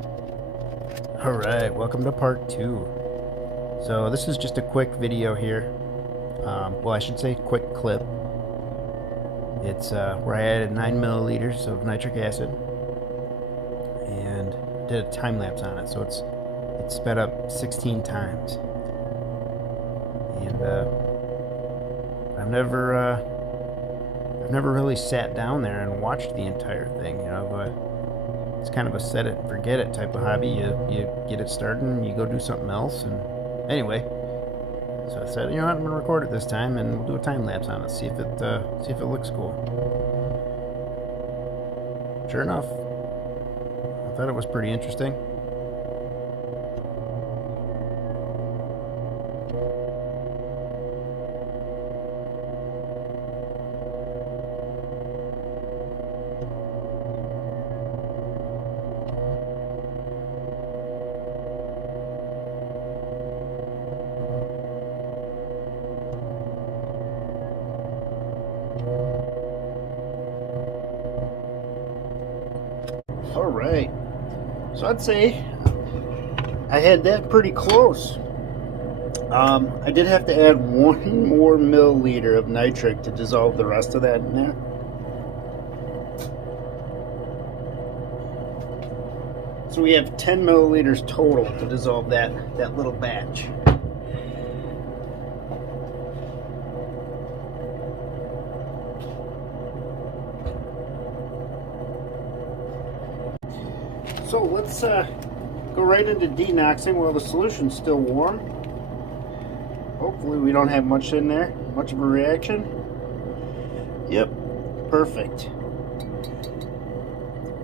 Alright, welcome to part 2. So this is just a quick video here. Well, I should say quick clip. It's where I added 9 milliliters of nitric acid and did a time lapse on it. So it's sped up 16 times. And I've never really sat down there and watched the entire thing, you know, but it's kind of a set it forget it type of hobby. You get it started and you go do something else. And anyway, so I said, you know what, I'm gonna record it this time and we'll do a time lapse on it, see if it looks cool. Sure enough, I thought it was pretty interesting. Alright, so I'd say I had that pretty close. I did have to add 1 more milliliter of nitric to dissolve the rest of that in there. So we have 10 milliliters total to dissolve that little batch. So let's go right into detoxing while the solution's still warm. Hopefully we don't have much in there, much of a reaction. Yep, perfect.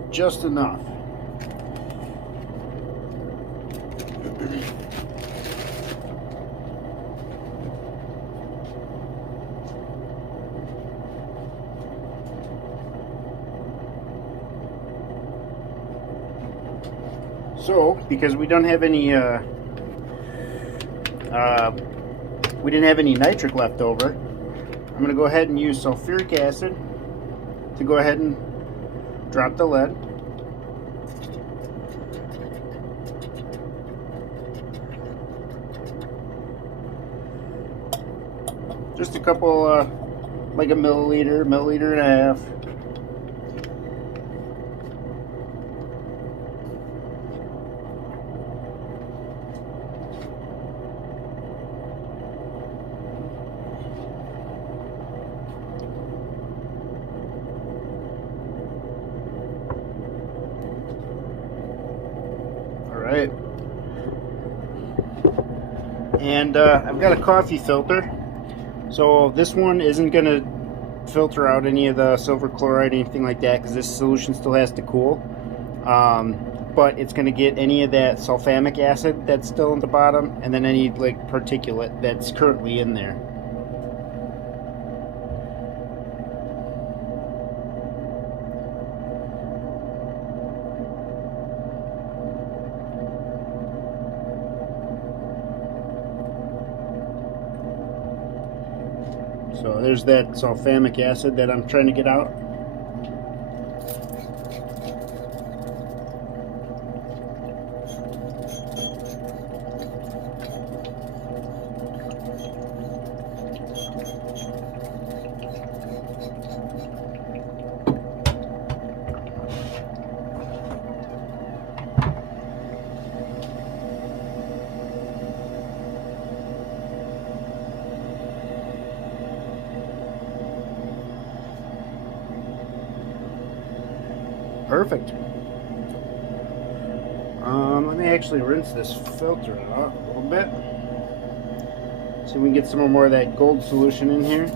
Just enough. So, because we don't have any, we didn't have any nitric left over, I'm going to go ahead and use sulfuric acid to go ahead and drop the lead. Just a couple, like a milliliter and a half. Right. And I've got a coffee filter, so this one isn't going to filter out any of the silver chloride or anything like that, because this solution still has to cool. But it's going to get any of that sulfamic acid that's still at the bottom, and then any like particulate that's currently in there. So there's that sulfamic acid that I'm trying to get out. Perfect. Let me actually rinse this filter out a little bit, so we can get some more of that gold solution in here.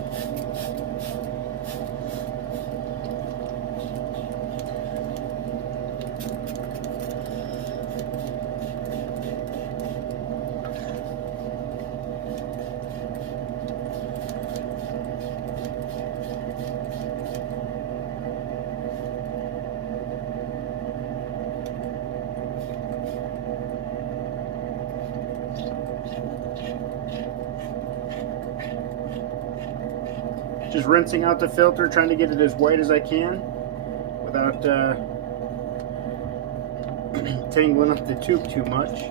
Just rinsing out the filter, trying to get it as white as I can without tangling up the tube too much.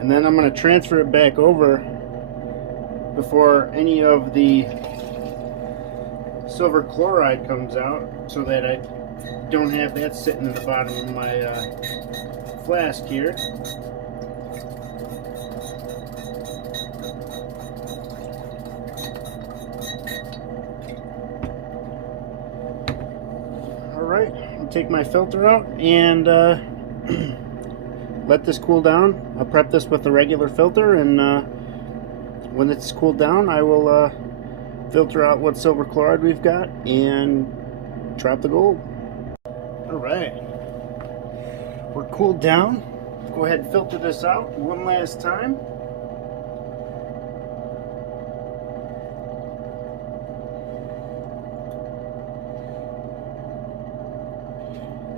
And then I'm going to transfer it back over before any of the silver chloride comes out, so that I don't have that sitting in the bottom of my flask here. Alright, I'll take my filter out and let this cool down. I'll prep this with the regular filter, and when it's cooled down, I will filter out what silver chloride we've got and drop the gold. Alright, we're cooled down. Go ahead and filter this out one last time.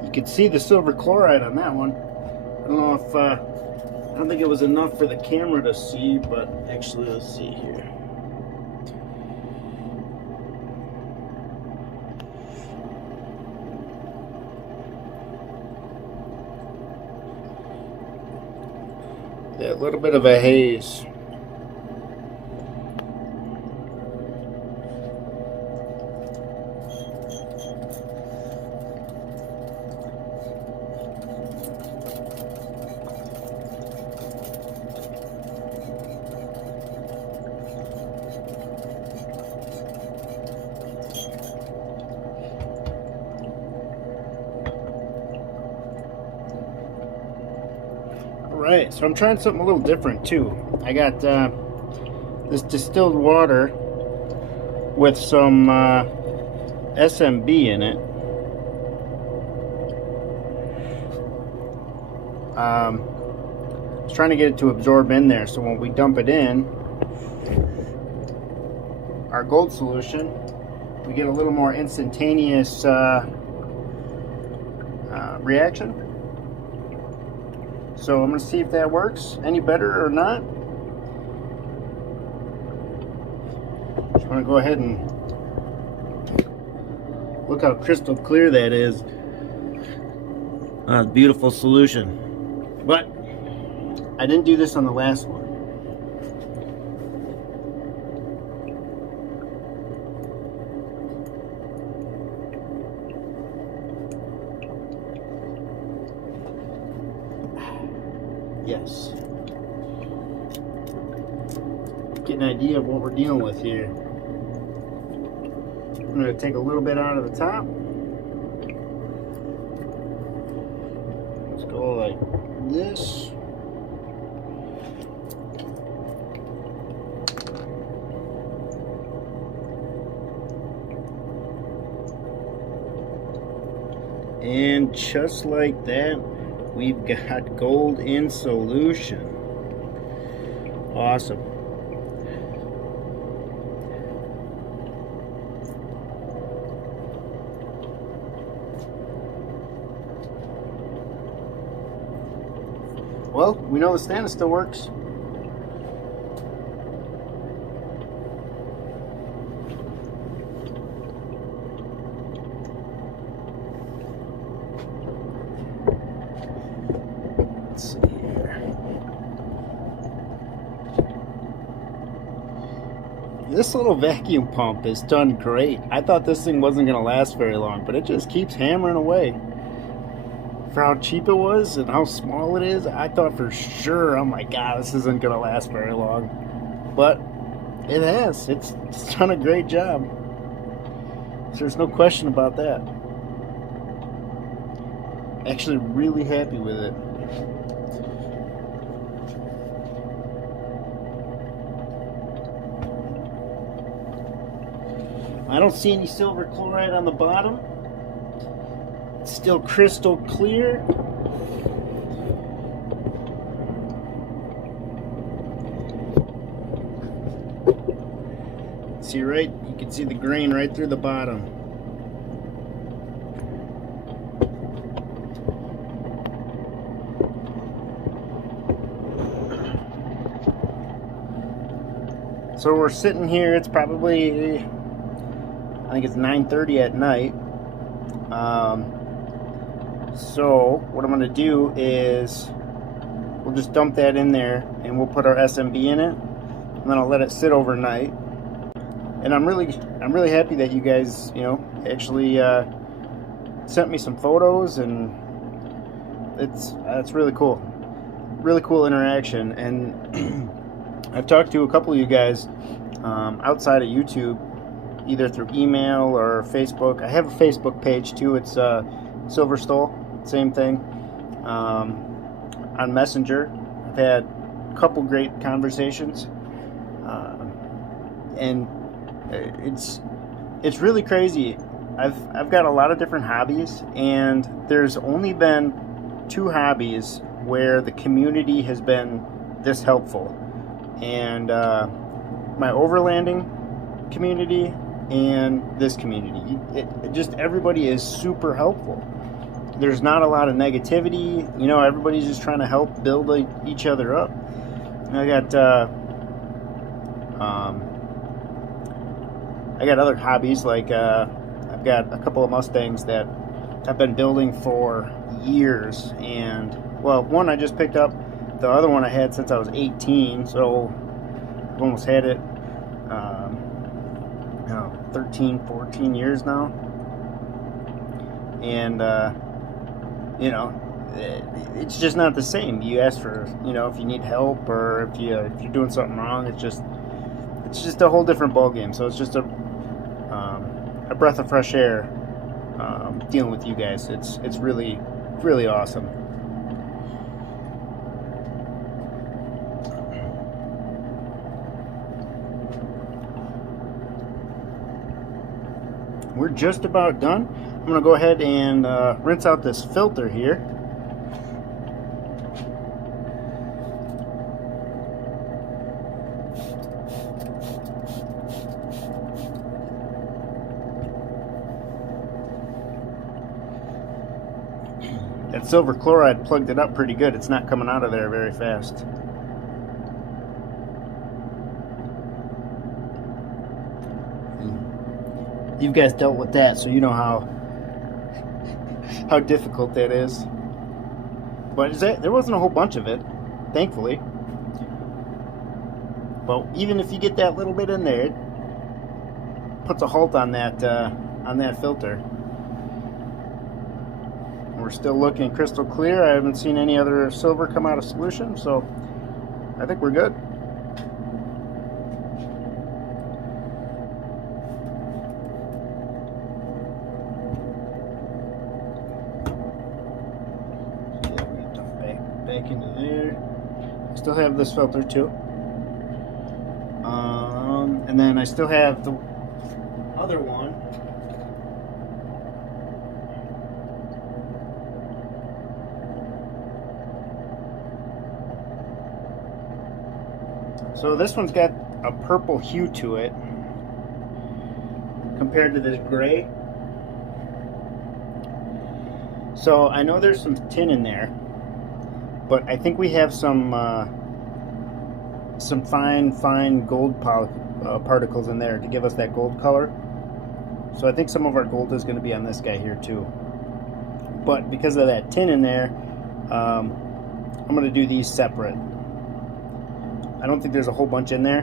You can see the silver chloride on that one. I don't know if, I don't think it was enough for the camera to see, but actually, let's see here. Yeah, a little bit of a haze. Alright, so I'm trying something a little different too. I got this distilled water with some SMB in it. I was trying to get it to absorb in there, so when we dump it in our gold solution, we get a little more instantaneous reaction. So I'm going to see if that works any better or not. Just want to go ahead and look how crystal clear that is. Beautiful solution. But I didn't do this on the last one. Yes. Get an idea of what we're dealing with here. I'm going to take a little bit out of the top. Let's go like this. And just like that, we've got gold in solution. Awesome. Well, we know the stand still works. Let's see here. This little vacuum pump has done great. I thought this thing wasn't going to last very long, but it just keeps hammering away. For how cheap it was and how small it is, I thought for sure, oh my god, this isn't going to last very long. But it has. It's done a great job. So there's no question about that. Actually really happy with it. I don't see any silver chloride on the bottom. It's still crystal clear. See, right? You can see the grain right through the bottom. So we're sitting here, it's probably, I think it's 9:30 at night. So what I'm going to do is we'll just dump that in there and we'll put our SMB in it, and then I'll let it sit overnight. And I'm really happy that you guys, you know, actually sent me some photos, and it's really cool. Really cool interaction. And I've talked to a couple of you guys outside of YouTube, either through email or Facebook. I have a Facebook page too. It's Silver Stole, same thing. On Messenger, I've had a couple great conversations, and it's really crazy. I've got a lot of different hobbies, and there's only been 2 hobbies where the community has been this helpful, and my overlanding community and this community. It just, everybody is super helpful. There's not a lot of negativity, you know. Everybody's just trying to help build each other up. I got other hobbies, like I've got a couple of Mustangs that I've been building for years, and well, one I just picked up. The other one I had since I was 18, so I've almost had it 13, 14 years now. And you know, it's just not the same. You ask for, you know, if you need help or if you're doing something wrong, it's just a whole different ball game. So it's just a breath of fresh air dealing with you guys. It's really awesome. We're just about done. I'm going to go ahead and rinse out this filter here. That silver chloride plugged it up pretty good. It's not coming out of there very fast. You guys dealt with that, so you know how difficult that is. But there wasn't a whole bunch of it, thankfully. But even if you get that little bit in there, it puts a halt on that filter. We're still looking crystal clear. I haven't seen any other silver come out of solution, so I think we're good. Back into there. I still have this filter too. And then I still have the other one. So this one's got a purple hue to it compared to this gray. So I know there's some tin in there, but I think we have some fine gold particles in there to give us that gold color. So I think some of our gold is going to be on this guy here too. But because of that tin in there, I'm going to do these separate. I don't think there's a whole bunch in there.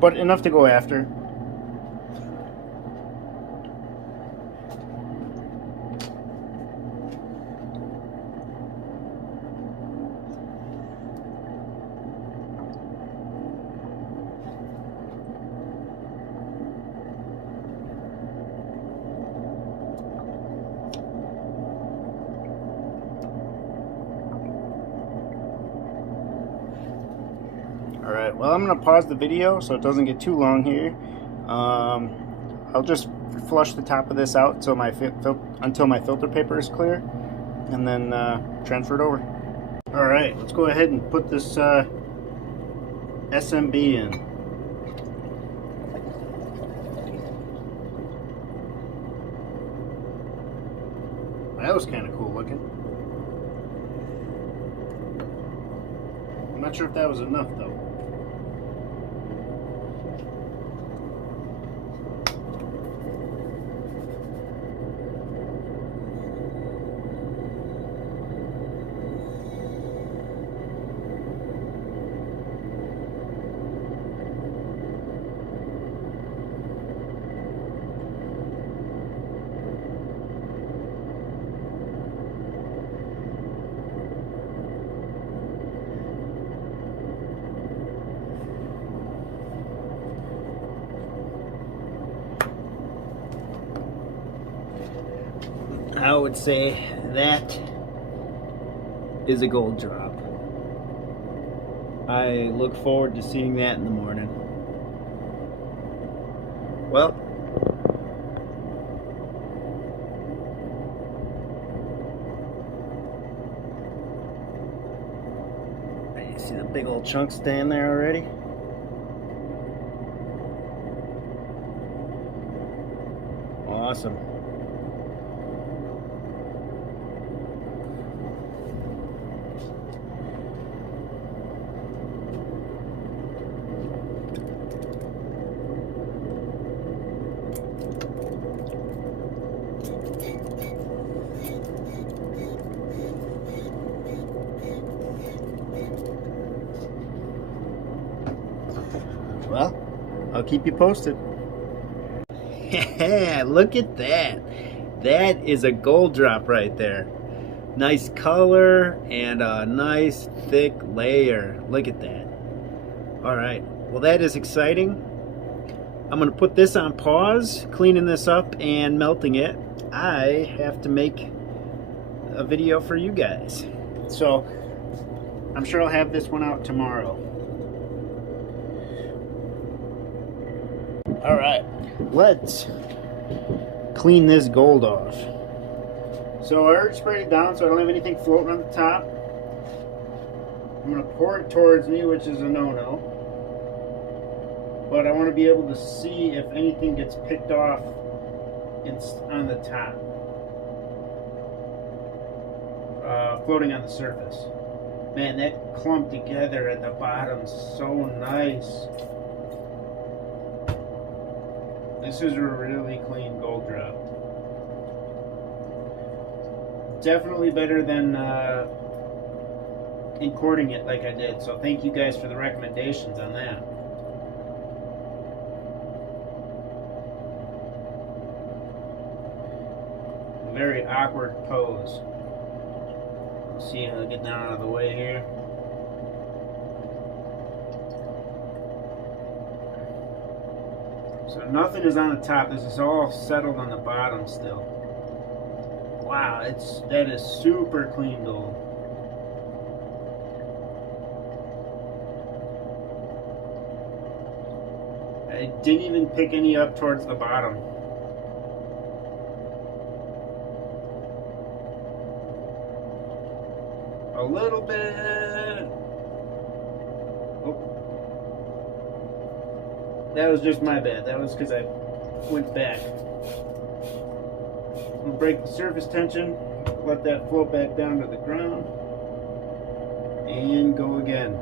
But enough to go after. Alright, well, I'm going to pause the video so it doesn't get too long here. I'll just flush the top of this out until my filter paper is clear, and then transfer it over. Alright, let's go ahead and put this SMB in. That was kind of cool looking. Not sure if that was enough though. I would say that is a gold drop. I look forward to seeing that in the morning. Well, you see the big old chunk staying there already? Awesome. Well, I'll keep you posted. Look at that. That is a gold drop right there. Nice color and a nice thick layer. Look at that. Alright, well that is exciting. I'm going to put this on pause, cleaning this up and melting it. I have to make a video for you guys. So, I'm sure I'll have this one out tomorrow. Alright, let's clean this gold off. So I already sprayed it down so I don't have anything floating on the top. I'm going to pour it towards me, which is a no-no. But I want to be able to see if anything gets picked off on the top. Floating on the surface. Man, that clumped together at the bottom so nice. This is a really clean gold drop. Definitely better than importing it like I did. So thank you guys for the recommendations on that. A very awkward pose. See how I get down out of the way here. So nothing is on the top. This is all settled on the bottom still. Wow, that is super clean gold. I didn't even pick any up towards the bottom. A little bit. Oh. That was just my bad. That was because I went back. We'll break the surface tension, let that float back down to the ground, and go again.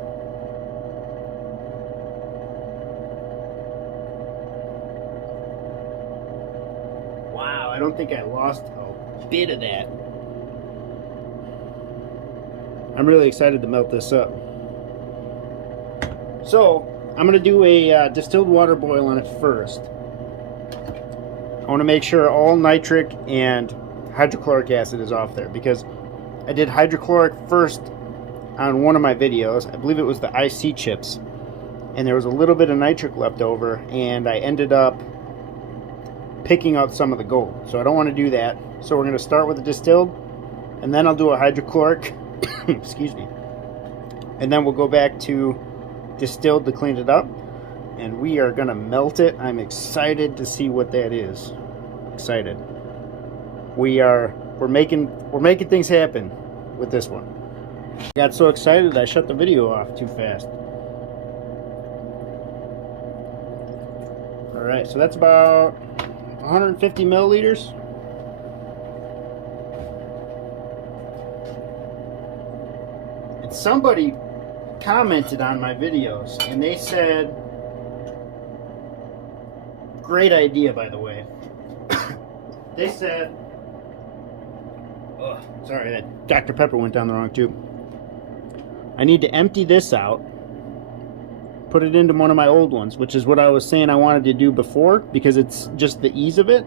Wow, I don't think I lost a bit of that. I'm really excited to melt this up. So, I'm going to do a distilled water boil on it first. I want to make sure all nitric and hydrochloric acid is off there, because I did hydrochloric first on one of my videos. I believe it was the IC chips, and there was a little bit of nitric left over, and I ended up picking out some of the gold. So I don't want to do that. So we're going to start with the distilled, and then I'll do a hydrochloric. Excuse me. And then we'll go back to distilled to clean it up, and we are gonna melt it. I'm excited to see what that is. Excited. We're making things happen with this one. I got so excited I shut the video off too fast. Alright, so that's about 150 milliliters. Somebody commented on my videos, and they said, great idea, by the way. They said, oh, sorry, that Dr. Pepper went down the wrong tube. I need to empty this out, put it into one of my old ones, which is what I was saying I wanted to do before, because it's just the ease of it,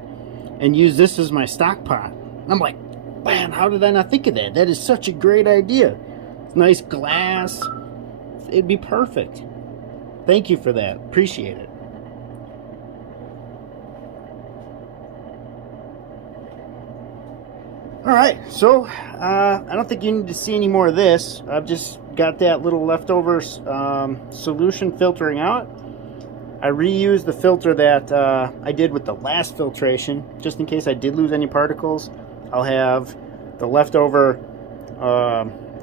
and use this as my stock pot. I'm like, man, how did I not think of that? That is such a great idea. It's nice glass. It'd be perfect. Thank you for that. Appreciate it. Alright, so I don't think you need to see any more of this. I've just got that little leftover solution filtering out. I reused the filter that I did with the last filtration, just in case I did lose any particles. I'll have the leftover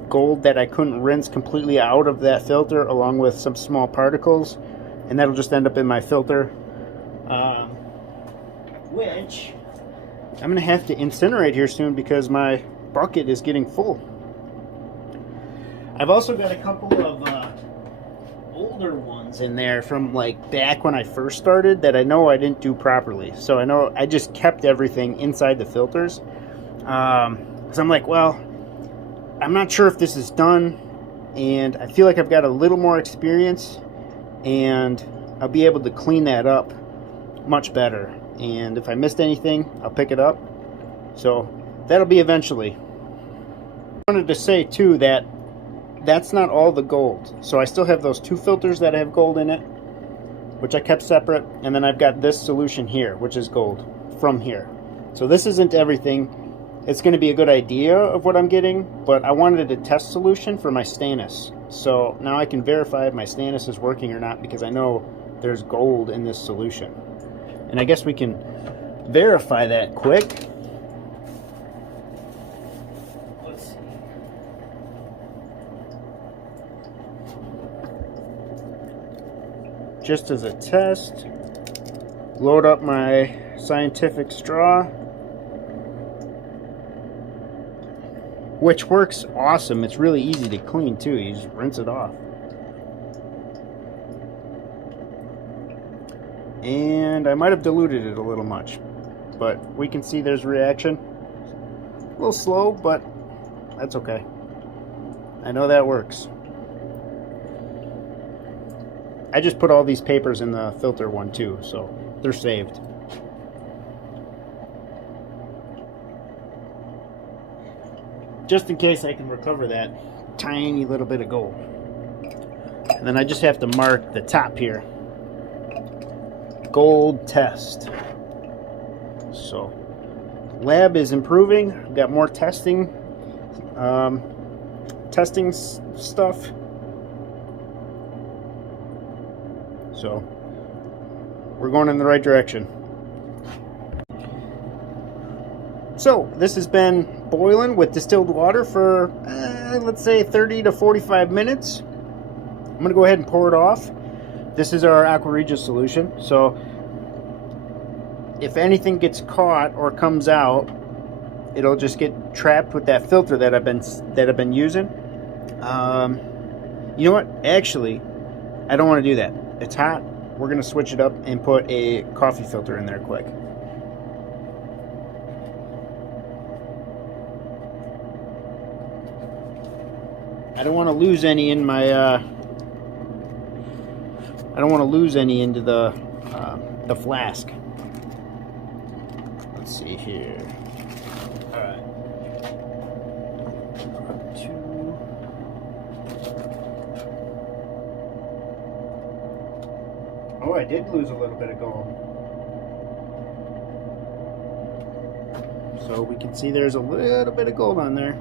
gold that I couldn't rinse completely out of that filter, along with some small particles, and that'll just end up in my filter, which I'm gonna have to incinerate here soon because my bucket is getting full. I've also got a couple of older ones in there from like back when I first started that I know I didn't do properly. So I know I just kept everything inside the filters. So I'm like, well, I'm not sure if this is done, and I feel like I've got a little more experience, and I'll be able to clean that up much better. And if I missed anything, I'll pick it up. So that'll be eventually. I wanted to say too that that's not all the gold. So I still have those two filters that have gold in it, which I kept separate, and then I've got this solution here, which is gold from here. So this isn't everything. It's going to be a good idea of what I'm getting, but I wanted a test solution for my stannous. So now I can verify if my stannous is working or not, because I know there's gold in this solution. And I guess we can verify that quick. Let's see. Just as a test, load up my scientific straw, which works awesome. It's really easy to clean too. You just rinse it off. And I might have diluted it a little much, but we can see there's reaction. A little slow, but that's okay. I know that works. I just put all these papers in the filter one too, so they're saved. Just in case I can recover that tiny little bit of gold. And then I just have to mark the top here. Gold test. So lab is improving. I've got more testing stuff. So we're going in the right direction. So this has been boiling with distilled water for let's say 30 to 45 minutes. I'm gonna go ahead and pour it off. This is our Aqua Regia solution, so if anything gets caught or comes out, it'll just get trapped with that filter that I've been using. You know what? Actually, I don't want to do that. It's hot. We're gonna switch it up and put a coffee filter in there quick. I don't want to lose any in my. I don't want to lose any into the flask. Let's see here. All right. Oh, I did lose a little bit of gold. So we can see there's a little bit of gold on there.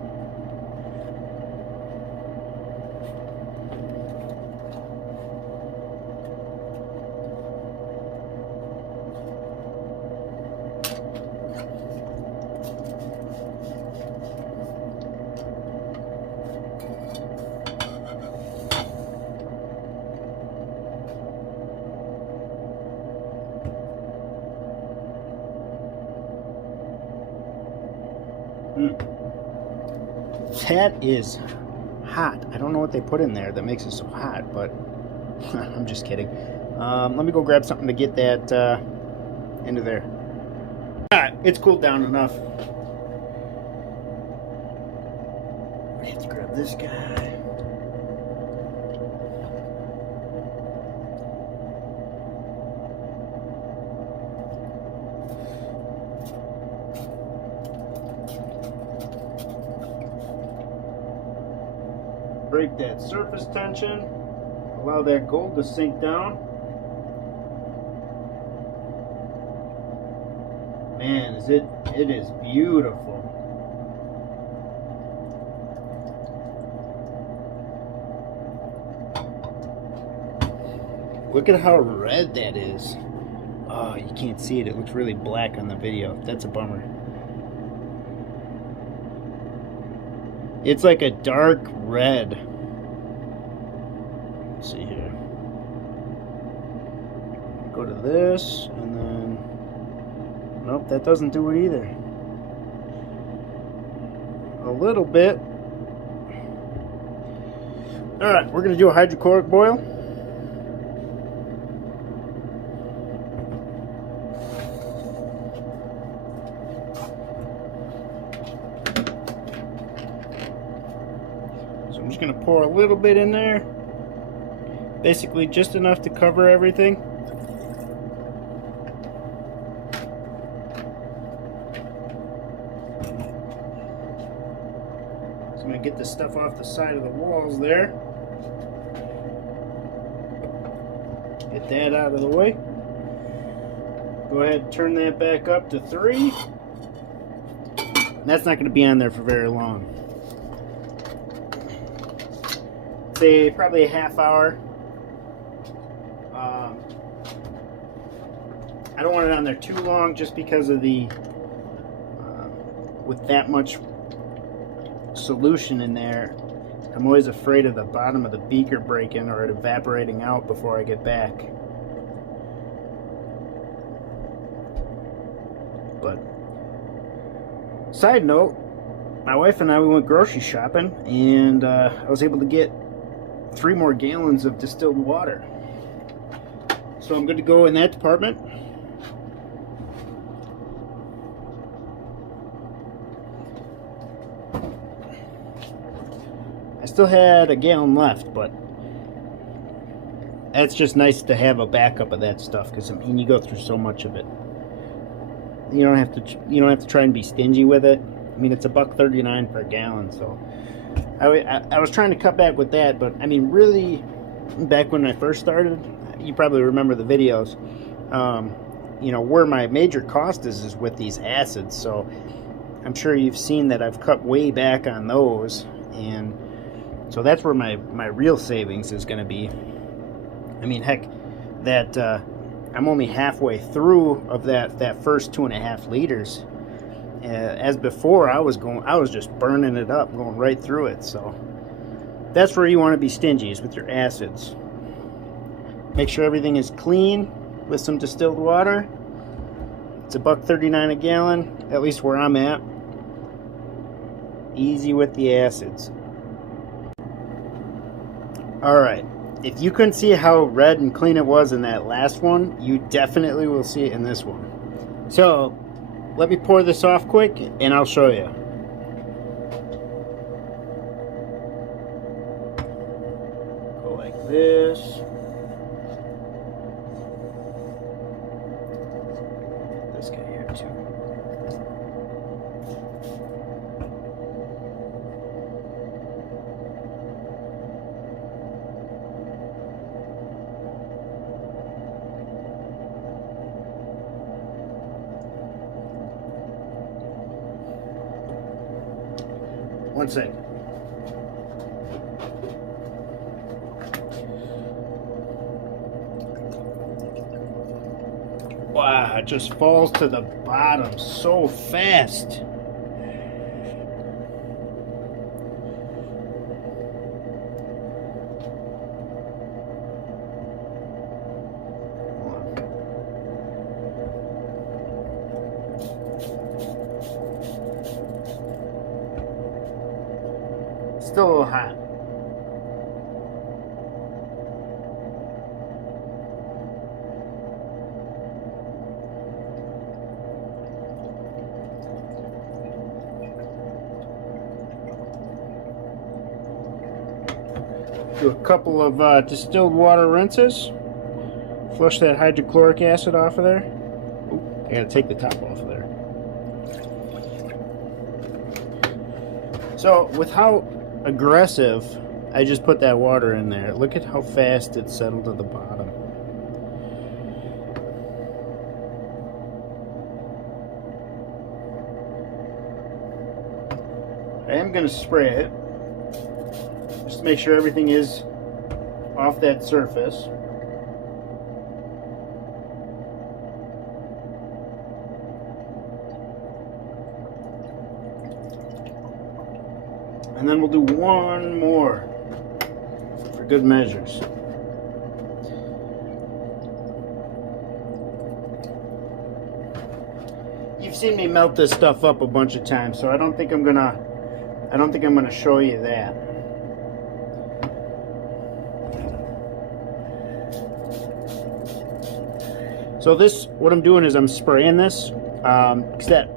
That is hot. I don't know what they put in there that makes it so hot, but I'm just kidding. Let me go grab something to get that into there. Alright, it's cooled down enough. I have to grab this guy. Break that surface tension, allow that gold to sink down. Man, it is beautiful. Look at how red that is. Oh, you can't see it. It looks really black on the video. That's a bummer. It's like a dark red. Let's see here. Go to this, and then... Nope, that doesn't do it either. A little bit. Alright, we're going to do a hydrochloric boil. So I'm just going to pour a little bit in there. Basically just enough to cover everything. So I'm going to get this stuff off the side of the walls there. Get that out of the way. Go ahead and turn that back up to 3. And that's not going to be on there for very long. Say probably a half hour. I don't want it on there too long just because of the with that much solution in there, I'm always afraid of the bottom of the beaker breaking or it evaporating out before I get back. But side note, my wife and I, we went grocery shopping, and I was able to get 3 more gallons of distilled water. So I'm good to go in that department. I still had a gallon left, but that's just nice to have a backup of that stuff, because I mean, you go through so much of it. You don't have to try and be stingy with it. I mean, it's $1.39 per gallon, so I was trying to cut back with that, but I mean, really, back when I first started, you probably remember the videos. You know, where my major cost is with these acids, so I'm sure you've seen that I've cut way back on those, and so that's where my real savings is going to be. I mean, heck, that I'm only halfway through of that first 2.5 liters. As before, I was just burning it up, going right through it. So that's where you want to be stingy, is with your acids. Make sure everything is clean with some distilled water. It's $1.39 a gallon, at least where I'm at. Easy with the acids. Alright, if you couldn't see how red and clean it was in that last one, you definitely will see it in this one. So, let me pour this off quick, and I'll show you. Go like this. This guy here too. One second. Wow, it just falls to the bottom so fast. Still a little hot. Do a couple of distilled water rinses. Flush that hydrochloric acid off of there. Ooh, I gotta take the top off of there. So with how aggressive I just put that water in there, look at how fast it settled to the bottom. I am going to spray it just to make sure everything is off that surface. And then we'll do one more for good measures. You've seen me melt this stuff up a bunch of times, so I don't think I'm gonna show you that. So this, what I'm doing is I'm spraying this because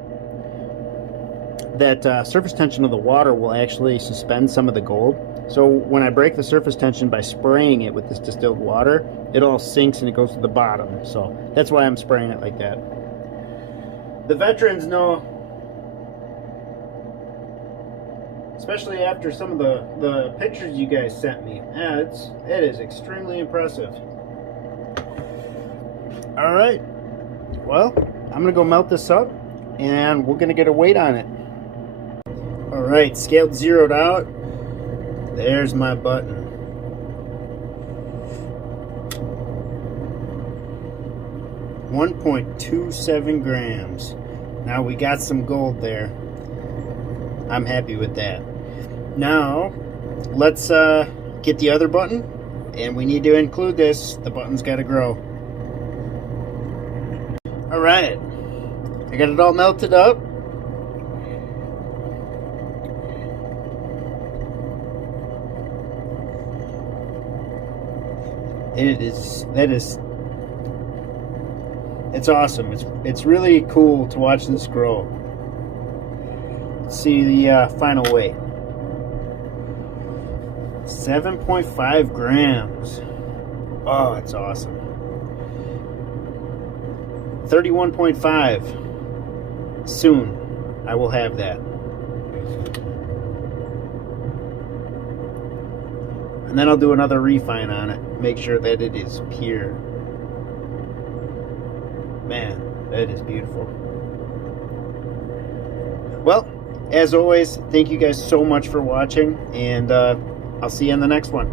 that surface tension of the water will actually suspend some of the gold. So when I break the surface tension by spraying it with this distilled water, it all sinks and it goes to the bottom. So that's why I'm spraying it like that. The veterans know, especially after some of the pictures you guys sent me. Yeah, it is extremely impressive. All right, well, I'm gonna go melt this up and we're gonna get a weight on it. All right, scaled, zeroed out. There's my button. .27 grams. Now we got some gold there. I'm happy with that. Now let's get the other button, and we need to include this. The button's got to grow. All right, I got it all melted up. It's awesome. It's really cool to watch this grow. Let's see the final weight. 7.5 grams. Oh, it's awesome. 31.5. Soon I will have that. And then I'll do another refine on it. Make sure that it is pure. Man, that is beautiful. Well, as always, thank you guys so much for watching, and I'll see you in the next one.